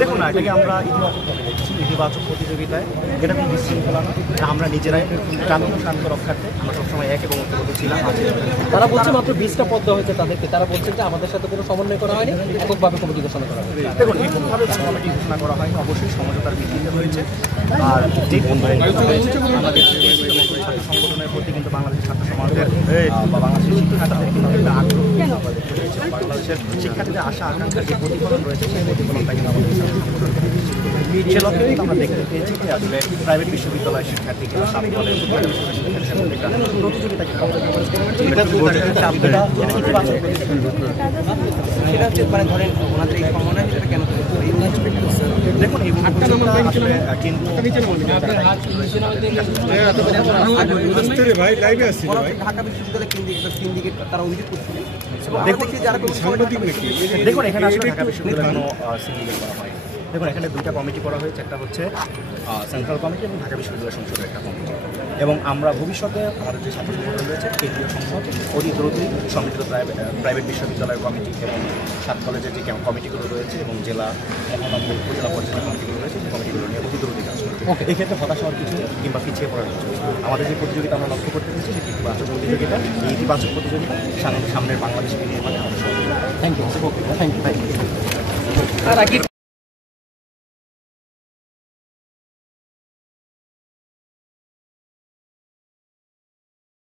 দেখুন না, এটাকে আমরা ইতিবাচক প্রতিযোগিতায়, এটা কোনো বিশৃঙ্খলা না, আমরা নিজেরাই কানুন শান্ত রক্ষার্থে আমরা সবসময় এক এবং ঐক্যবদ্ধ ছিলাম। তারা বলছে মাত্র 20টা পদ দেওয়া হয়েছে তাদেরকে, তারা বলছেন যে আমাদের সাথে কোনো সমন্বয় করা হয়নি, এককভাবে কমিটি ঘোষণা করা হয়েছে। দেখুন, এককভাবে কমিটি ঘোষণা করা হয়নি, অবশ্যই সমঝোতার ভিত্তিতে হয়েছে। আর যে আমাদের ছাত্র সংগঠনের প্রতি কিন্তু বাংলাদেশের ছাত্র সমাজের বা বাংলাদেশের শিক্ষার্থীদের কিন্তু একটা আগ্রহ রয়েছে। বাংলাদেশের শিক্ষার্থীদের আশা আকাঙ্ক্ষার যে প্রতিফলন রয়েছে সেই প্রতিফলনটা কিন্তু আমাদের ছাত্র সংগঠনকে সে লক্ষ্যে আমরা দেখতে পেয়েছি যে আসলে প্রাইভেট বিশ্ববিদ্যালয়ের শিক্ষার্থীকে সেটা হচ্ছে মানে ধরেন ওনাদের এই সমন্বয় সেটা কেন দেখুন এই ঢাকা বিশ্ববিদ্যালয় সিন্ডিকেট তারা অভিযোগ করছিলেন। দেখুন এখানে আসলে ঢাকা বিশ্ববিদ্যালয়ে কোনো সিন্ডিকেট করা হয়। দেখুন এখানে দুইটা কমিটি করা হয়েছে, একটা হচ্ছে সেন্ট্রাল কমিটি এবং ঢাকা বিশ্ববিদ্যালয় সংসদের একটা কমিটি। এবং আমরা ভবিষ্যতে আমাদের যে ছাত্র সংগঠন রয়েছে কেন্দ্রীয় সংসদ, অতি দ্রুতই সমৃদ্ধ প্রাইভেট বিশ্ববিদ্যালয়ের কমিটি এবং সাত কলেজের যে কমিটিগুলো রয়েছে এবং জেলা মহানগর উপজেলা পর্যায়ে কমিটিগুলো রয়েছে সেই কমিটিগুলো নিয়ে অতি দ্রুতই কাজ করবে। এই ক্ষেত্রে হতাশ হওয়ার কিছু নেই কিংবা পিছিয়ে পড়ার কিছু নেই। আমাদের যে প্রতিযোগিতা আমরা লক্ষ্য করতে পেরেছি সেটি ইতিবাচক প্রতিযোগিতা। এই ইতিবাচক প্রতিযোগিতা সামনের বাংলাদেশকে নির্মাণে অবশ্যই। Thank you.